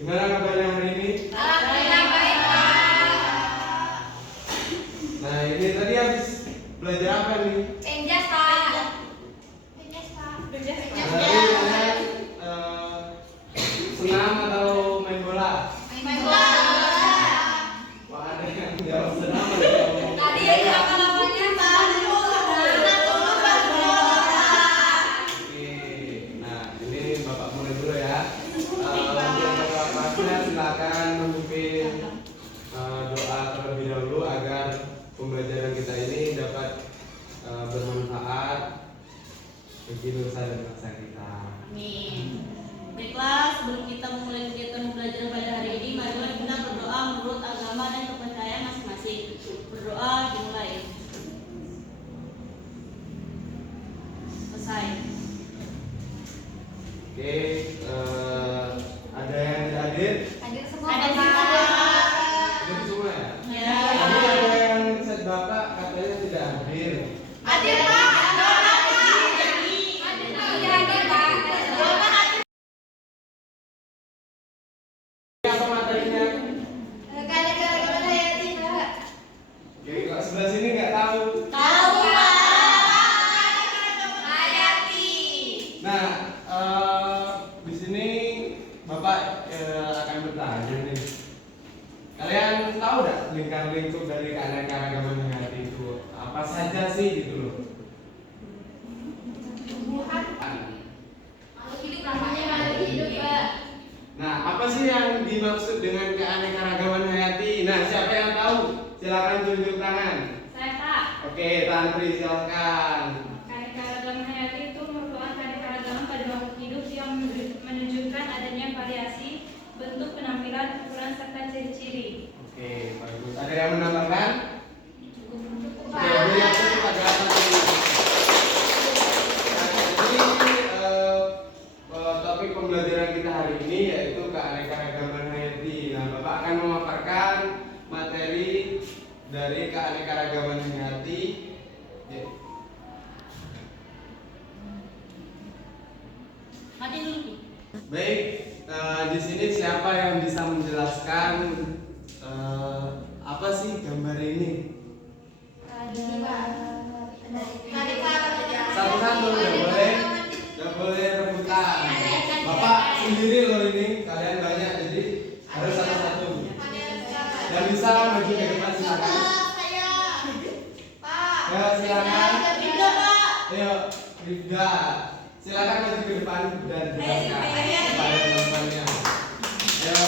Gimana kabarnya hari ini? Alhamdulillah baik, Pak. Nah, ini tadi habis belajar apa nih? Penjas, Pak. Penjas, Pak. Tadi kalian senam atau main bola? Main bola. Wah, ada yang jawab senam ada yang ngomong Tadi ya lama-lamanya baru. Oke, nah ini Bapak mulai dulu ya. Untuk kelasnya silakan memimpin doa terlebih dahulu agar pembelajaran kita ini dapat bermanfaat bagi nusa dan bangsa kita. Amin. Baiklah, sebelum kita memulai kegiatan belajar pada hari ini, marilah kita berdoa menurut agama dan kepercayaan masing-masing. Berdoa dimulai. Selesai. Oke, ada yang tidak hadir? Hadir semua, Ada Pak. Hadir semua ya? Ya. Tadi ada yang chat Bapak katanya tidak hadir. Hadir, Pak. Hadir, Pak. Apa materinya? Gara-gara Hayati, Pak. Oke, kok sebelah sini nggak tahu? Tahu, Pak. Hayati. Nah, di sini Bapak akan bertanya nih. Kalian tahu nggak lingkar-lingkup dari keanekaragaman hayati itu apa saja sih gitu loh? Tumbuhan. Makhluk hidup namanya makhluk hidup, Pak. Nah, apa sih yang dimaksud dengan keanekaragaman hayati? Nah, siapa yang tahu? Silakan tunjuk tangan. Saya Pak, Oke, Tantri silakan. keanekaragaman hayati itu merupakan keanekaragaman pada makhluk hidup yang menunjukkan adanya variasi bentuk, penampilan, ukuran, serta ciri-ciri. Oke, bagus. Ada yang menambahkan? Cukup, Oke, Pak. beri aplaus kepada Tantri. Nah, jadi topik pembelajaran kita hari ini yaitu keanekaragaman hayati. Nah, Bapak akan memaparkan materi dari keanekaragaman hayati. Ya. Mati dulu nih. Baik, di sini siapa yang bisa menjelaskan apa sih gambar ini? Satu-satu nggak boleh rebutan. Bapak sendiri loh ini, kalian banyak jadi harus satu-satu. Yang bisa maju ke depan silakan. Ya silakan. Ayo, Rifda, silakan maju ke depan dan jelaskan kepada teman-temannya. Ayo.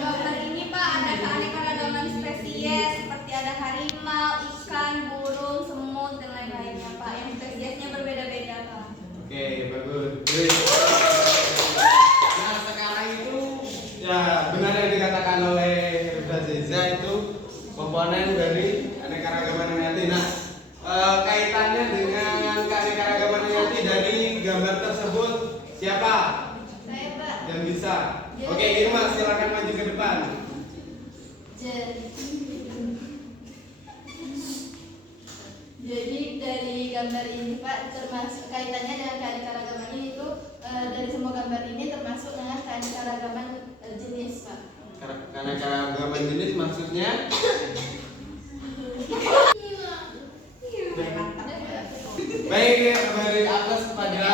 Gambar ini, Pak, ada keanekaragaman spesies seperti ada harimau, ikan, burung, semut dan lain-lainnya, Pak. Yang spesiesnya berbeda-beda, Pak. Oke, bagus. Nah, sekarang itu ya benar yang dikatakan oleh Rifda Zeza itu komponen dari keanekaragaman hayati. Nah, kaitannya dengan keanekaragaman hayati dari gambar tersebut siapa Saya, Pak. yang bisa? Oke, Irma silakan maju ke depan. Jadi dari gambar ini, Pak, termasuk kaitannya dengan keanekaragaman ini itu dari semua gambar ini termasuk dengan keanekaragaman jenis, Pak. Keanekaragaman jenis maksudnya? Baik, beri atas kepada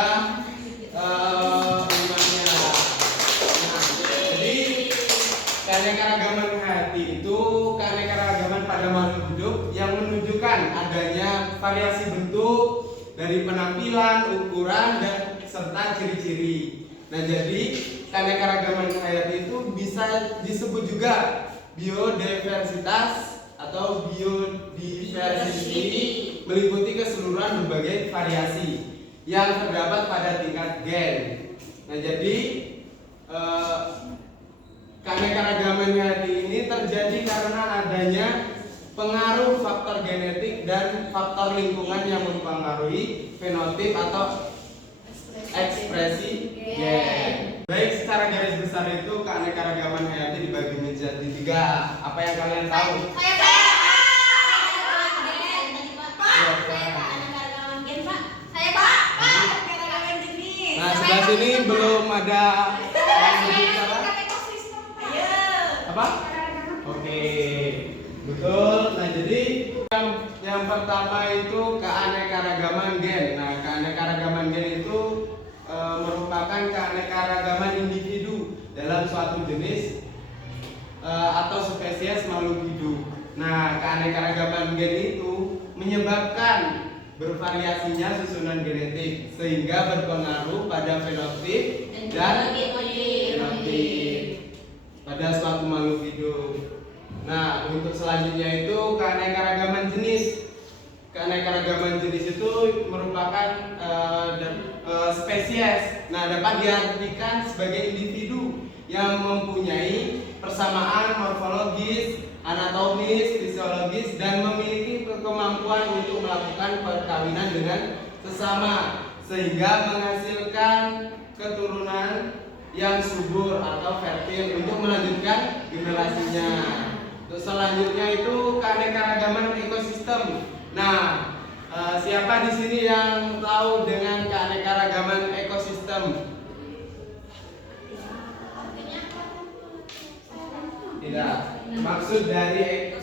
temannya. Nah, jadi keanekaragaman hayati itu keanekaragaman pada makhluk hidup yang menunjukkan adanya variasi bentuk dari penampilan, ukuran, dan serta ciri-ciri. Nah, jadi keanekaragaman hayati itu bisa disebut juga biodiversitas atau biodiversity, meliputi keseluruhan berbagai variasi yang terdapat pada tingkat gen. Nah, jadi keanekaragaman hayati ini terjadi karena adanya pengaruh faktor genetik dan faktor lingkungan yang mempengaruhi fenotip atau ekspresi gen. Baik, secara garis besar itu keanekaragaman hayati dibagi menjadi 3. Apa yang kalian tahu? Saya Pak, saya keanekaragaman gen, Pak. Saya, Pak. pertama itu keanekaragaman gen. Nah, keanekaragaman gen itu merupakan keanekaragaman individu dalam suatu jenis atau spesies makhluk hidup. Nah, keanekaragaman gen itu menyebabkan bervariasinya susunan genetik sehingga berpengaruh pada fenotip dan genotip pada suatu makhluk hidup. Nah, untuk selanjutnya itu keanekaragaman jenis. Keanekaragaman jenis itu merupakan spesies. Nah, dapat diartikan sebagai individu yang mempunyai persamaan morfologis, anatomis, fisiologis, dan memiliki kemampuan untuk melakukan perkawinan dengan sesama sehingga menghasilkan keturunan yang subur atau fertil untuk melanjutkan generasinya. Untuk selanjutnya itu keanekaragaman ekosistem. Nah, siapa di sini yang tahu dengan keanekaragaman ekosistem? Tidak. Maksud dari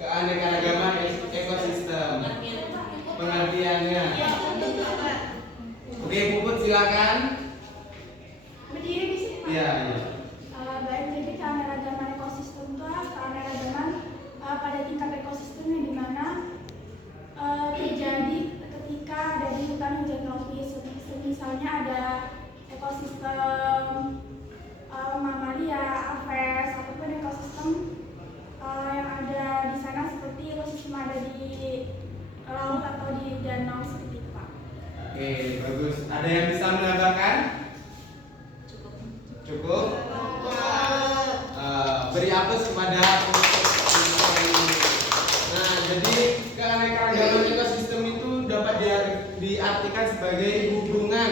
keanekaragaman ekosistem. Pengertiannya. Oke, Puput silakan. Berdiri di sini, Pak. Iya, iya. Baik, jadi keanekaragaman ekosistem itu keanekaragaman pada tingkat ekosistemnya di mana terjadi ketika ada di hutan hujan tropis. Misalnya ada ekosistem mamalia, aves, ataupun ekosistem yang ada di sana seperti ekosistem ada di laut atau di danau seperti itu, Pak. Oke, bagus. Ada yang bisa menambahkan? Cukup? Beri apes kepada Nah, jadi keanekaragaman ekosistem itu dapat diartikan sebagai hubungan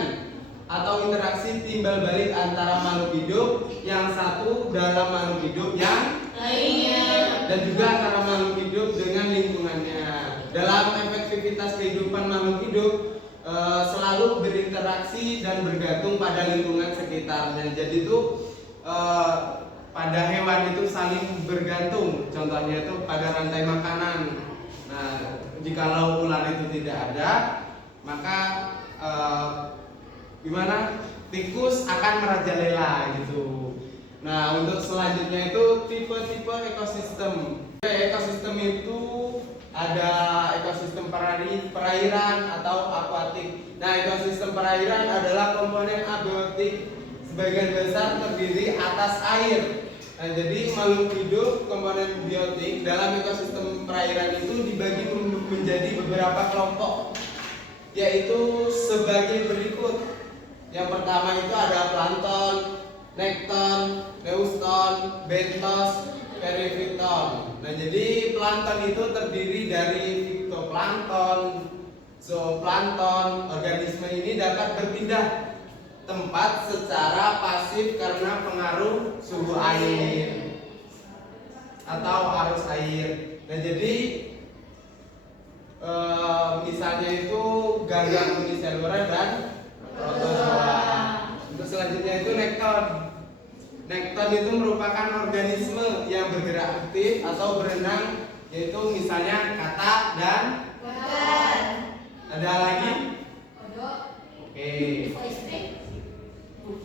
atau interaksi timbal balik antara makhluk hidup yang satu dalam makhluk hidup yang lainnya, dan juga antara makhluk hidup dengan lingkungannya. Dalam efektivitas kehidupan makhluk hidup selalu berinteraksi dan bergantung pada lingkungan sekitarnya. Jadi itu pada hewan itu saling bergantung. Contohnya itu pada rantai makanan. Nah, jikalau ular itu tidak ada, maka gimana? Tikus akan merajalela gitu. Nah, untuk selanjutnya itu tipe-tipe ekosistem. Ekosistem itu ada ekosistem perairan atau akuatik. Nah, ekosistem perairan adalah komponen abiotik sebagian besar terdiri atas air. Nah, jadi makhluk hidup komponen biotik dalam ekosistem perairan itu dibagi menjadi beberapa kelompok, yaitu sebagai berikut. Yang pertama itu ada plankton, nekton, neuston, bentos, perifiton. Nah, jadi plankton itu terdiri dari fitoplankton, zooplankton. Organisme ini dapat berpindah tempat secara pasif karena pengaruh suhu air atau arus air. Nah, jadi misalnya itu ganggang unicellular dan protozoa. Untuk selanjutnya itu nekton. Nekton itu merupakan organisme yang bergerak aktif atau berenang, yaitu misalnya katak dan ada lagi? Oke.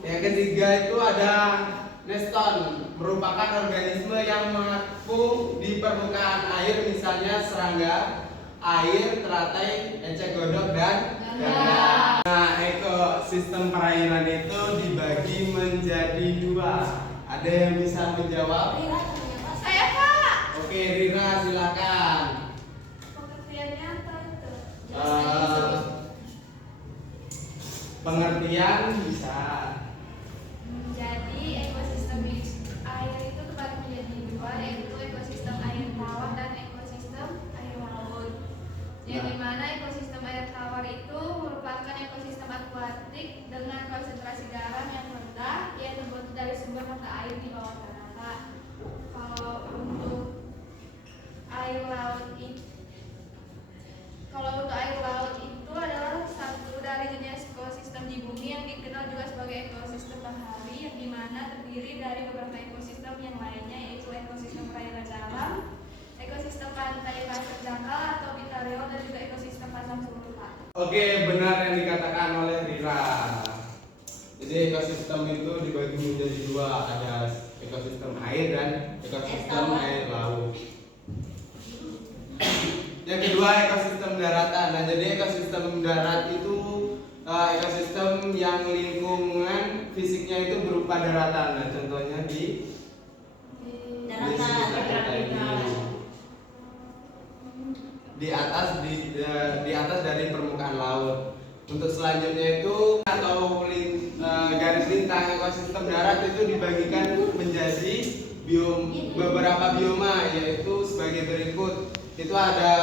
Yang ketiga itu ada neston, merupakan organisme yang mengapung di permukaan air, misalnya serangga, air, teratai, ecek godok, dan ganda. Nah, ekosistem perairan itu dibagi menjadi dua. Ada yang bisa menjawab? Saya, Pak. Oke, Rira silakan. Pengertiannya apa itu? Pengertian bisa. Jadi ekosistem air itu terbagi menjadi dua, yaitu ekosistem air tawar dan ekosistem air laut. Yang dimana ekosistem air tawar itu merupakan ekosistem akuatik dengan konsentrasi garam yang rendah yang terbentuk dari sumber mata air di bawah tanah. Kalau untuk air laut itu adalah satu dari jenis ekosistem di bumi yang dikenal juga sebagai ekosistem bahari, yang dimana terdiri dari beberapa ekosistem yang lainnya, yaitu ekosistem perairan dalam, ekosistem pantai pasir dangkal atau bitareol, dan juga kedua ekosistem daratan. Nah, jadi ekosistem darat itu ekosistem yang lingkungan fisiknya itu berupa daratan. Nah, contohnya di sekitar kita ini. Di atas dari permukaan laut. Untuk selanjutnya itu atau garis lintang ekosistem darat itu dibagikan menjadi beberapa bioma, yaitu sebagai berikut. Itu ada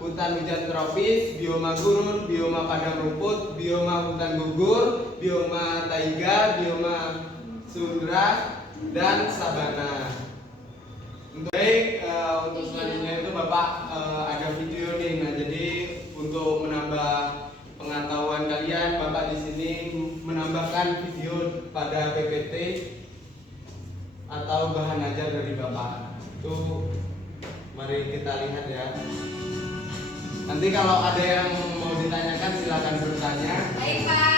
hutan hujan tropis, bioma gurun, bioma padang rumput, bioma hutan gugur, bioma taiga, bioma tundra, dan sabana. Untuk selanjutnya itu Bapak ada video nih. Nah, jadi untuk menambah pengetahuan kalian, Bapak di sini menambahkan video pada PPT atau bahan ajar dari Bapak. Itu mari kita lihat ya. Nanti kalau ada yang mau ditanyakan silakan bertanya. Baik, Pak.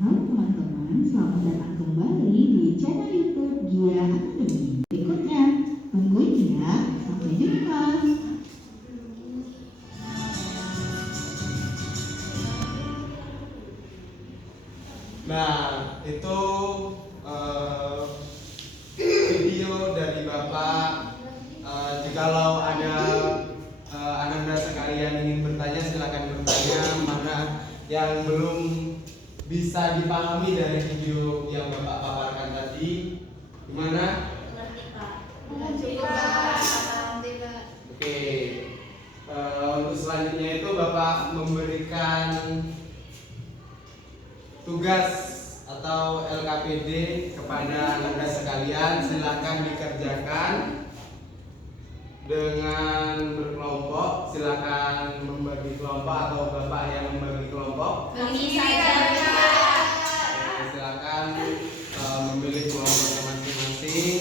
Halo teman-teman, selamat datang kembali di channel YouTube Gia Academy. Berikutnya, tungguin ya. Sampai jumpa. Nah, itu video dari Bapak. Jikalau ada Ananda sekalian ingin bertanya, silakan bertanya. Mana yang belum bisa dipahami dari video yang Bapak paparkan tadi, gimana? Oke. Untuk selanjutnya itu Bapak memberikan tugas atau LKPD kepada Anda sekalian. Silakan dikerjakan dengan berkelompok. Silakan membagi kelompok atau Bapak yang membagi kelompok. Ini saja. Oke, silakan memilih kelompoknya masing-masing.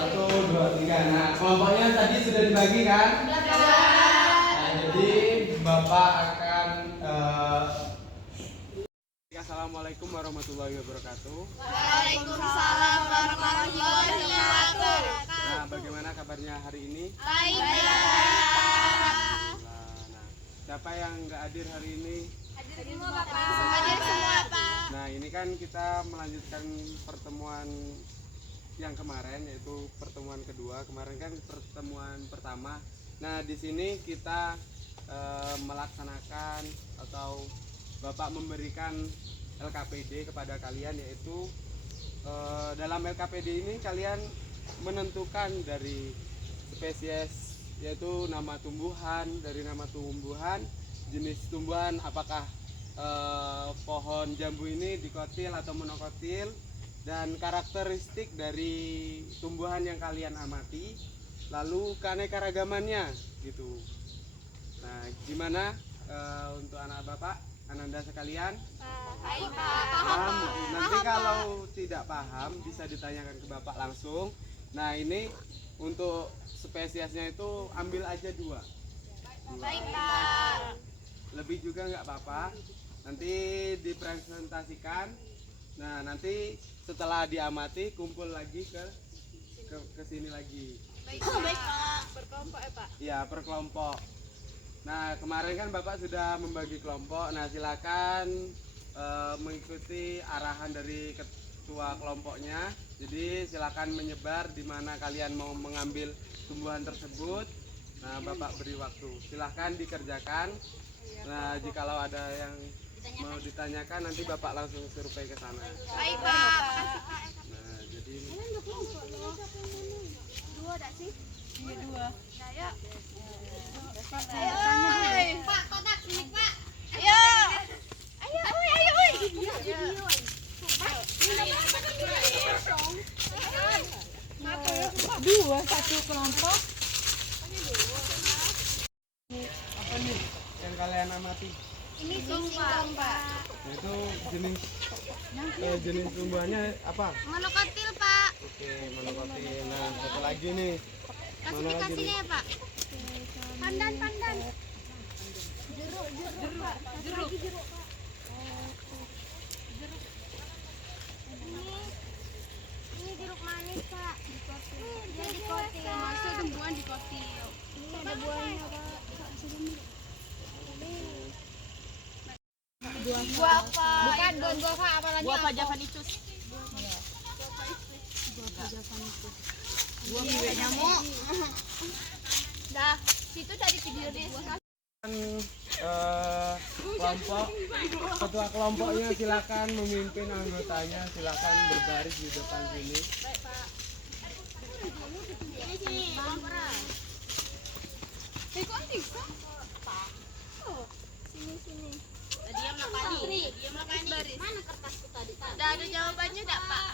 Satu, dua, tiga. Nah, kelompoknya tadi sudah dibagi kan? Nah, jadi Bapak akan Assalamualaikum warahmatullahi wabarakatuh. Waalaikumsalam warahmatullahi wabarakatuh. Nah, bagaimana kabarnya hari ini? Baik, Nah, siapa yang nggak hadir hari ini? Hadir semua, Pak. Nah, ini kan kita melanjutkan pertemuan yang kemarin, yaitu pertemuan kedua. Kemarin kan pertemuan pertama. Nah, di sini kita melaksanakan atau Bapak memberikan LKPD kepada kalian, yaitu dalam LKPD ini kalian menentukan dari spesies, yaitu nama tumbuhan, dari nama tumbuhan, jenis tumbuhan, apakah pohon jambu ini dikotil atau monokotil, dan karakteristik dari tumbuhan yang kalian amati, lalu keanekaragamannya gitu. Nah, gimana untuk anak Bapak, Ananda sekalian? Baik, Pak. Paham? Nanti kalau tidak paham bisa ditanyakan ke Bapak langsung. Nah, ini untuk spesiesnya itu ambil aja dua. Baik, Pak. Lebih juga nggak apa-apa. Nanti dipresentasikan. Nah, nanti setelah diamati kumpul lagi ke sini lagi. Baik, Pak. Berkelompok ya, Pak? Ya, per kelompok. Nah, kemarin kan Bapak sudah membagi kelompok. Nah, silakan mengikuti arahan dari ketua kelompoknya. Jadi silakan menyebar di mana kalian mau mengambil tumbuhan tersebut. Nah, Bapak beri waktu. Silakan dikerjakan. Nah, jikalau ada yang mau ditanyakan nanti Bapak langsung survei ke sana. Baik, Pak. Makasih, Pak. Nah, jadi Dua ada sih? Iya, dua. Nah, yuk. Ayo, Pak, kotak sini, Pak. Ayo. Ayo, ayo. Dua, satu kelompok. apa nih yang kalian amati? Ini singkong, Pak. Itu jenis tumbuhannya apa? Monokotil, Pak. Oke, monokotil. Nah, lagi nih? Mana lagi nih? ya Pak. Pandan. Jeruk. Ini jeruk manis Pak. Dia dikotil. Masuk tumbuhan dikotil. Ini ada buahnya Pak. Buah apa? Bukan buah Pak, apalagi Buah apa Javanicus? Buah nyamuk. Dah, situ dari videonya. Kelompok ketua kelompoknya silakan memimpin anggotanya, silakan berbaris di depan sini. Sini, kompres. Kok bisa? Sini. Diam Lakani. Mana kertasku tadi? Ada jawabannya enggak, Pak?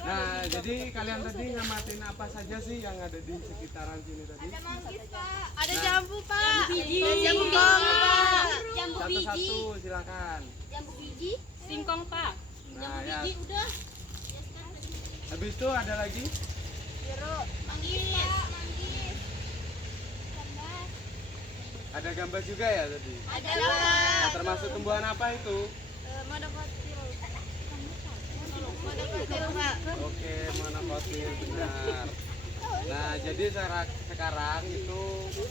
Nah, jadi kalian tadi ngamatin apa saja sih yang ada di sekitaran sini tadi? Ada manggis, Pak. Ada jambu, Pak. Jambu Pak. Jambu Satu-satu silakan. Jambu biji. Singkong Pak. Nah, ya. Udah. Habis itu ada lagi? Jeruk. Manggis. Gambas. Ada gambas juga ya tadi? Ada, Nah, termasuk tumbuhan apa itu? monokotil. Monokotil, Pak. Oke, monokotil benar. Nah, jadi sekarang itu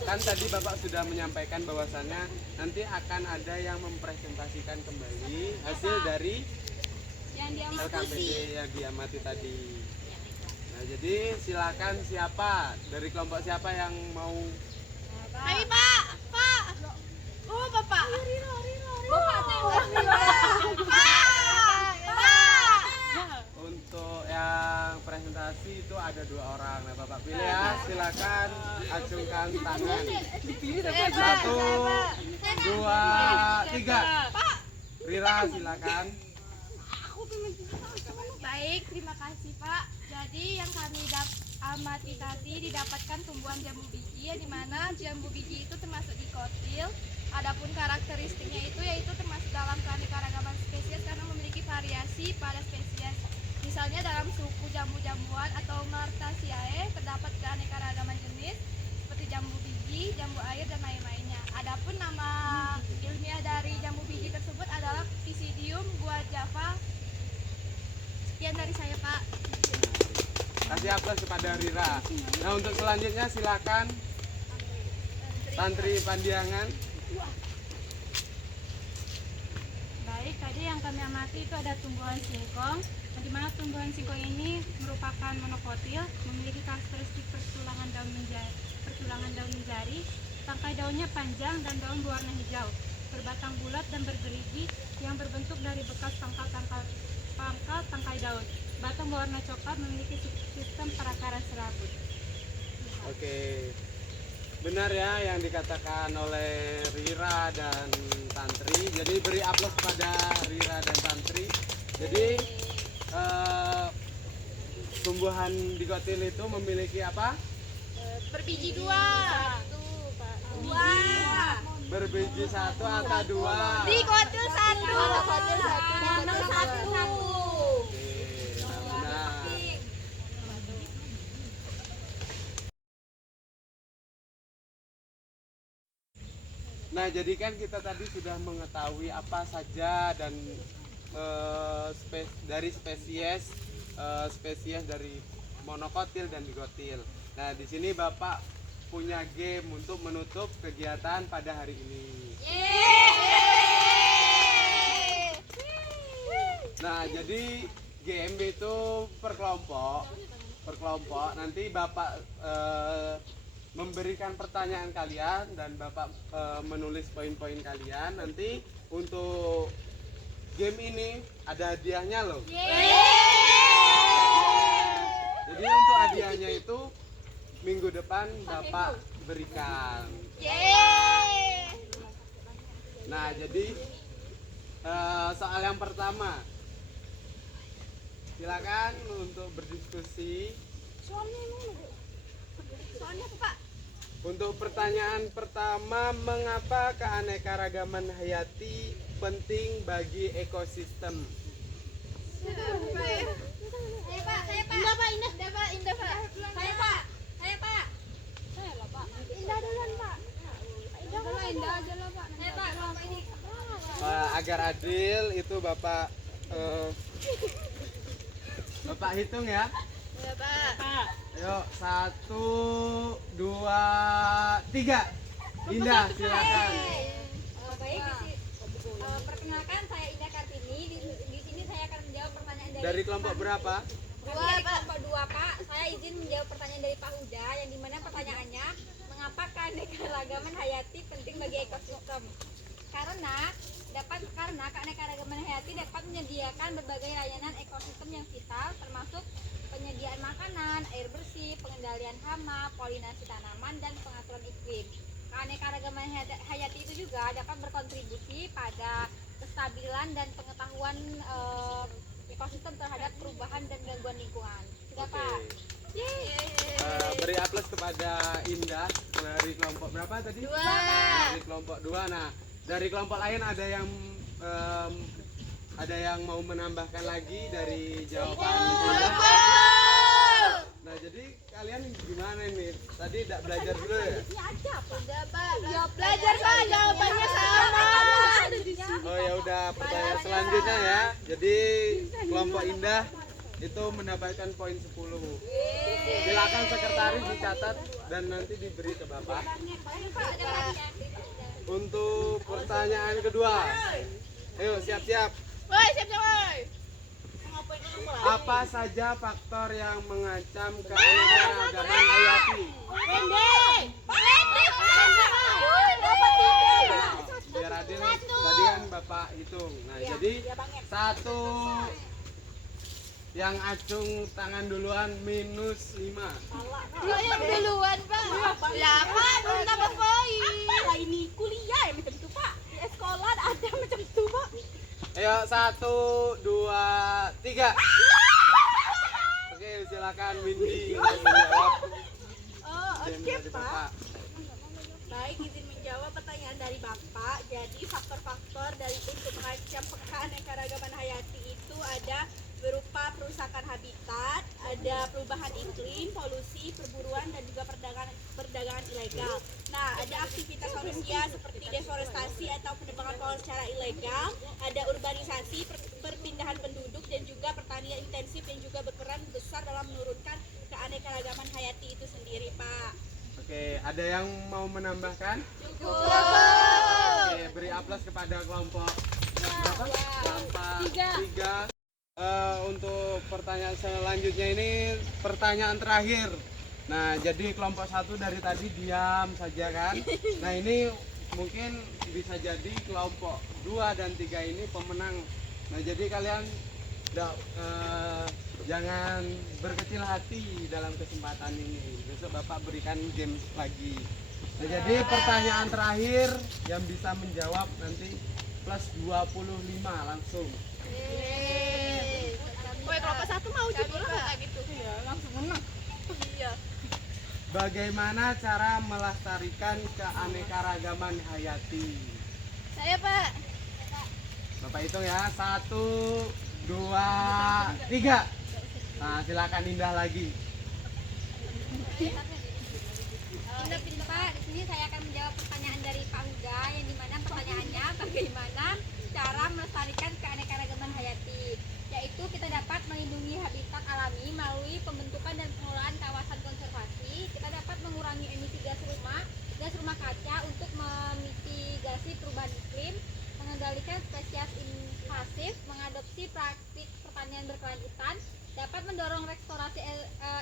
kan tadi Bapak sudah menyampaikan bahwasannya nanti akan ada yang mempresentasikan kembali hasil dari LKPD yang diamati tadi. Nah, jadi silakan siapa dari kelompok siapa yang mau? Ayo, Pak. Oh, Bapak. Untuk yang presentasi itu ada 2 orang. Nah, Bapak pilih ya, silakan acungkan tangan. 1, 2, 3. Rira silakan. Baik, terima kasih Pak. Jadi yang kami amati tadi didapatkan tumbuhan jambu biji, ya, di mana jambu biji itu termasuk dikotil. Adapun karakteristiknya itu yaitu termasuk dalam keanekaragaman spesies karena memiliki variasi pada spesies. Misalnya dalam suku jambu-jambuan atau Marthaceae terdapat keanekaragaman jenis seperti jambu biji, jambu air dan lain-lainnya. Adapun nama ilmiah dari jambu biji tersebut adalah Pisidium guajava. Sekian dari saya Pak. Kasih aplaus kepada Rira. Nah, untuk selanjutnya silakan Tantri Pandiangan. Baik, tadi yang kami amati itu ada tumbuhan singkong, di mana tumbuhan singkong ini merupakan monokotil, memiliki karakteristik pertulangan daun menjari, tangkai daunnya panjang dan daun berwarna hijau, berbatang bulat dan bergerigi yang berbentuk dari bekas pangkal tangkai daun. Batang berwarna coklat memiliki sistem perakaran serabut. Oke. Benar ya yang dikatakan oleh Rira dan Tantri. Jadi beri aplaus kepada Rira dan Tantri. Jadi tumbuhan dikotil itu memiliki apa? Berbiji 2. Berbiji 1 atau 2? Dikotil 1. Mono 1. Oke, nah benar. Nah, jadi kan kita tadi sudah mengetahui apa saja dan dari spesies dari monokotil dan digotil. Nah, di sini Bapak punya game untuk menutup kegiatan pada hari ini. Nah, jadi game itu per kelompok. Nanti Bapak memberikan pertanyaan kalian dan Bapak menulis poin-poin kalian. Nanti untuk game ini ada hadiahnya loh. Jadi untuk hadiahnya itu minggu depan Bapak berikan. Nah, jadi soal yang pertama, silakan untuk berdiskusi. Soalnya Pak. Untuk pertanyaan pertama, mengapa keanekaragaman hayati penting bagi ekosistem? Saya Pak. Indah Pak. agar adil itu Bapak Bapak hitung ya. Ya, Pak. Ayo 1, 2, 3. Indah silakan. Baik, perkenalkan saya Indah Kartini. Di sini saya akan menjawab pertanyaan Dari kelompok berapa? Dari kelompok 2, Pak. Saya izin menjawab pertanyaan dari Pak Huda, yang dimana pertanyaannya, mengapa keanekaragaman hayati penting bagi ekosistem? Karena keanekaragaman hayati dapat menyediakan berbagai layanan ekosistem yang vital, termasuk penyediaan makanan, air bersih, pengendalian hama, polinasi tanaman, dan pengaturan iklim. Keanekaragaman hayati itu juga dapat berkontribusi pada kestabilan dan pengetahuan ekosistem terhadap perubahan dan gangguan lingkungan. Sudah, Pak? Beri aplaus kepada Indah dari kelompok berapa tadi? 2. Dari kelompok 2. Nah, dari kelompok lain ada yang mau menambahkan lagi dari jawaban Indah? Nah, jadi kalian gimana ini? Tadi tidak belajar dulu ya? Udah, Pak. Belajar, Pak. Jawabannya sama. Oh ya udah, pertanyaan selanjutnya ya. Jadi kelompok Indah itu mendapatkan poin 10. Silakan sekretaris dicatat dan nanti diberi ke Bapak. Untuk pertanyaan kedua. Ayo siap-siap. Woi, siap-siap, woi. Apa saja faktor yang mengancam keanekaragaman hayati? Pendek. Biar adil, tadi kan Bapak hitung. Nah, jadi 1 yang acung tangan duluan -5. Lo yang duluan, Pak. Lah, Pak, belum dapat poin. Lah ini kuliah ya macam itu Pak. Di sekolah ada macam itu Pak. Ayo 1, 2, 3. Oke, silakan Windy untuk menjawab. Oh, Game oke dari Pak. Bapak. Baik, izin menjawab pertanyaan dari Bapak. Jadi faktor-faktor dari untuk mengancam keanekaragaman hayati itu ada berupa perusakan habitat, ada perubahan iklim, polusi, perburuan, dan juga perdagangan ilegal. Nah, ada aktivitas manusia seperti deforestasi atau penebangan pohon secara ilegal, ada urbanisasi, perpindahan penduduk, dan juga pertanian intensif yang juga berperan besar dalam menurunkan keanekaragaman hayati itu sendiri, Pak. Oke, ada yang mau menambahkan? Oke, beri aplaus kepada kelompok berapa? Kelompok 3. Untuk pertanyaan selanjutnya ini pertanyaan terakhir. Nah, jadi kelompok 1 dari tadi diam saja kan. Nah, ini mungkin bisa jadi kelompok 2 dan 3 ini pemenang. Nah, jadi kalian jangan berkecil hati dalam kesempatan ini. Besok Bapak berikan game lagi. Nah, jadi pertanyaan terakhir yang bisa menjawab nanti plus 25 langsung. Woi, kelompok 1 mau juga lah gitu. Iya, langsung menang. Iya. Bagaimana cara melestarikan keanekaragaman hayati? Saya, Pak. Bapak hitung ya, 1, 2, 3. Nah, silakan Indah lagi. Pak, di sini saya akan menjawab pertanyaan dari Pak Huda, yang dimana pertanyaannya bagaimana cara melestarikan keanekaragaman hayati, yaitu kita dapat melindungi habitat alami melalui pembentukan dan pengelolaan kawasan konservasi. Kita dapat mengurangi emisi gas rumah kaca untuk memitigasi perubahan iklim, mengendalikan spesies invasif, mengadopsi praktik pertanian berkelanjutan, dapat mendorong restorasi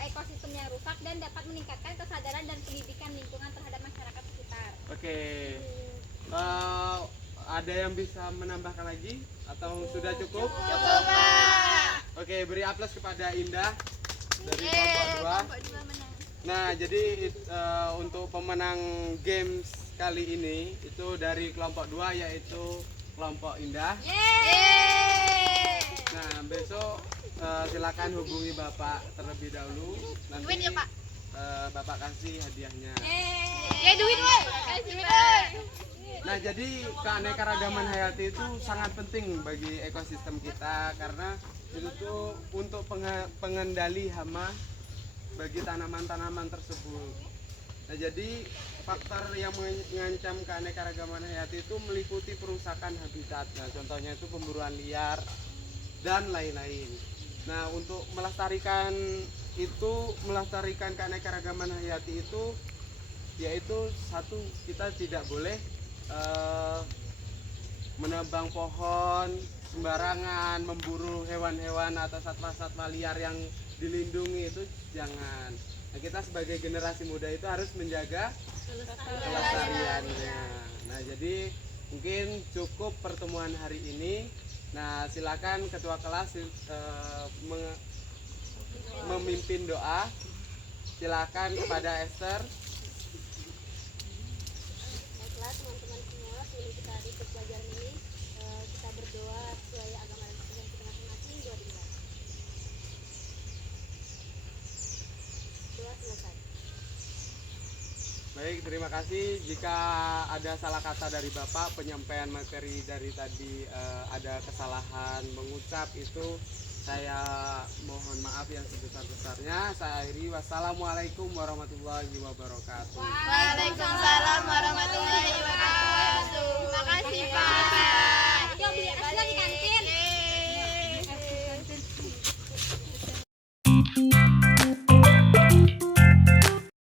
ekosistem yang rusak, dan dapat meningkatkan kesadaran dan pendidikan lingkungan terhadap masyarakat sekitar. Oke. Ada yang bisa menambahkan lagi atau sudah cukup? Cukup, Pak. Oke, beri aplaus kepada Indah dari kelompok 2. Nah, jadi untuk pemenang games kali ini itu dari kelompok 2 yaitu kelompok Indah. Nah, besok silakan hubungi Bapak terlebih dahulu. Nanti Duit ya, Pak. Bapak kasih hadiahnya. Ya, duit, woi. Kasih duit, woi. Nah, jadi keanekaragaman hayati itu sangat penting bagi ekosistem kita karena itu tuh untuk pengendali hama bagi tanaman-tanaman tersebut. Nah, jadi faktor yang mengancam keanekaragaman hayati itu meliputi perusakan habitat. Nah, contohnya itu pemburuan liar dan lain-lain. Nah, untuk melestarikan keanekaragaman hayati itu yaitu satu, kita tidak boleh menebang pohon sembarangan, memburu hewan-hewan atau satwa-satwa liar yang dilindungi itu jangan. Nah, kita sebagai generasi muda itu harus menjaga kelestariannya. Nah, jadi mungkin cukup pertemuan hari ini. Nah, silakan ketua kelas memimpin doa. Silakan kepada Esther. Baiklah teman-teman semua, sebelum kita ikut pelajaran ini, kita berdoa sesuai agama dan kepercayaan kita masing-masing. Doa dimulai. Doa selesai. Baik, terima kasih. Jika ada salah kata dari Bapak, penyampaian materi dari tadi ada kesalahan mengucap, itu saya mohon maaf yang sebesar-besarnya. Saya akhiri, wassalamualaikum warahmatullahi wabarakatuh.